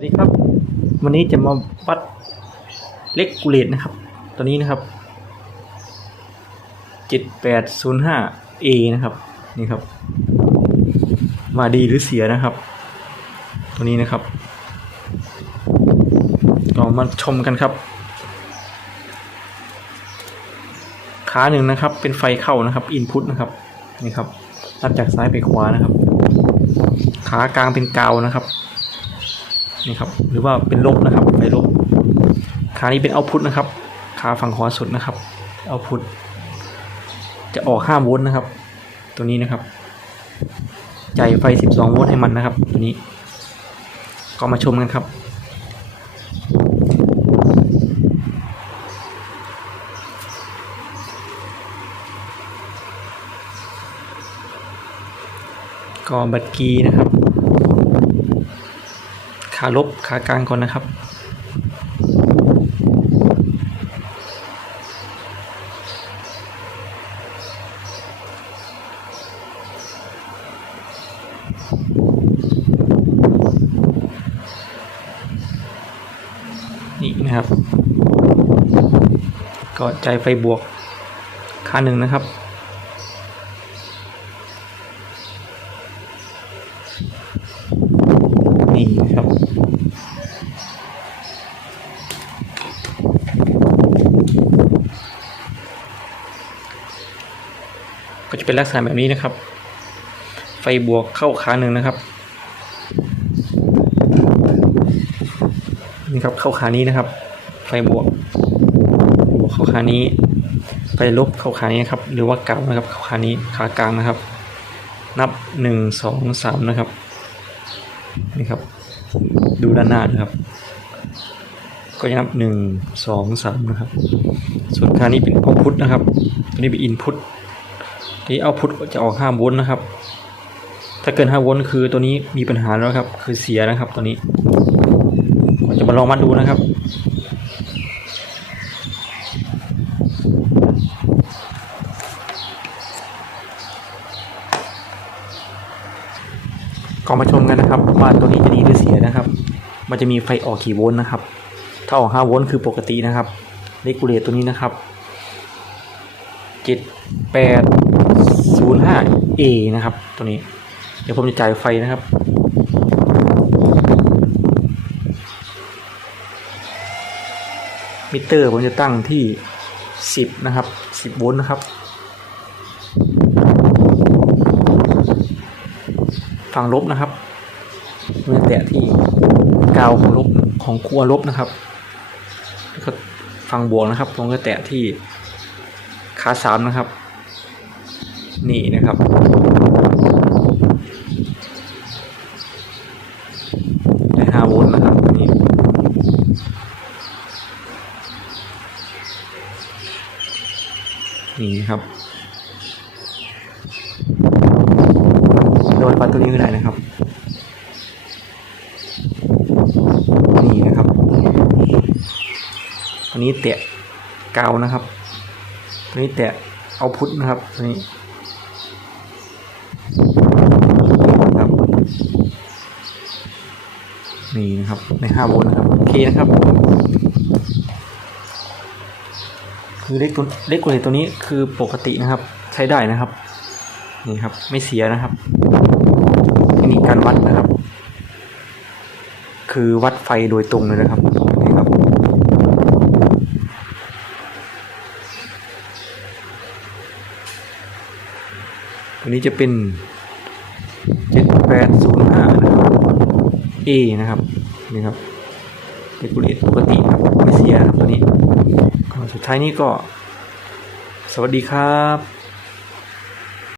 สวัสดีครับวันนี้จะมาวัดเล็กกูเลตนะครับ ตัวนี้นะครับ 7805A นะครับ นี่ครับ มาดีหรือเสียนะครับ ตัวนี้นะครับลองมาชมกันครับ ขาหนึ่งนะครับ เป็นไฟเข้านะครับ อินพุตนะครับ นี่ครับรับจากซ้ายไปขวานะครับ ขากลางเป็นกาวนะครับ นี่ครับ หรือว่าเป็นลบนะครับไฟลบ ขานี้เป็นเอาพุทนะครับ ขาฝั่งขวาสุดนะครับ เอาพุทจะออก5โวลต์นะครับ ตัวนี้นะครับจ่ายไฟ 12 โวลต์ให้มันนะครับ ตัวนี้ ก็มาชมกันครับ ก็บัตรกีนะครับ ขาลบขากลางก่อนนะครับ นี่นะครับ ก็ใจไฟบวกค่าหนึ่งนะครับ นี่นะครับ ก็จะเป็นลักษณะแบบนี้นะครับ ไฟบวกเข้าขาหนึ่งนะครับนี่ครับเข้าขานี้นะครับ ไฟบวกบวกเข้าขานี้ ไฟลบเข้าขานี้ครับ หรือว่าเก่านะครับเข้าขานี้ขากลางนะครับ นับหนึ่งสองสามนะครับนี่ครับ ดูด้านหน้านะครับ ก็จะนับหนึ่งสองสามนะครับ ส่วนขานี้เป็นเอาพุทนะครับ ตัวนี้เป็นอิ นี่เอาพุทจะออกห้าโวลต์นะครับ ถ้าเกินห้าโวลต์คือตัวนี้มีปัญหาแล้วครับ คือเสียนะครับตัวนี้ก็จะมาลองมาดูนะครับก็มาชมกันนะครับว่าตัวนี้จะดีหรือเสียนะครับ มันจะมีไฟออกกี่โวลต์นะครับ ถ้าออก5โวลต์คือปกตินะครับเลกูเลตตัวนี้นะครับ 7805A นะครับ ตัวนี้ เดี๋ยวผมจะจ่ายไฟนะครับ มิเตอร์ผมจะตั้งที่10นะครับ10โวลต์นะครับ ฝั่งลบนะครับมันจะแตะที่กาวของลบของขั้วลบนะครับ แล้วก็ฝั่งบวกนะครับผมก็แตะที่ ขาสามนะครับ นี่นะครับ ได้ห้าโวลต์นะครับนี่นี่ครับโดนประตูนี้ก็ได้นะครับนี่นะครับตัวนี้แตะเกานะครับ นี้แตะเอาพุทนะครับตัวนี้ครับนี่นะครับในห้าโวลต์นะครับโอเคนะครับ คือเลขตัวเลขกว่าตัวนี้คือปกตินะครับ ใช้ได้นะครับ นี่ครับไม่เสียนะครับเทคนิคการวัดนะครับ คือวัดไฟโดยตรงเลยนะครับนี่ครับ ตัวนี้จะเป็น7805นะครับ A นะครับนี่ครับเรกูเลตปกติครับไม่เสียครับตัวนี้สุดท้ายนี้ก็ สวัสดีครับ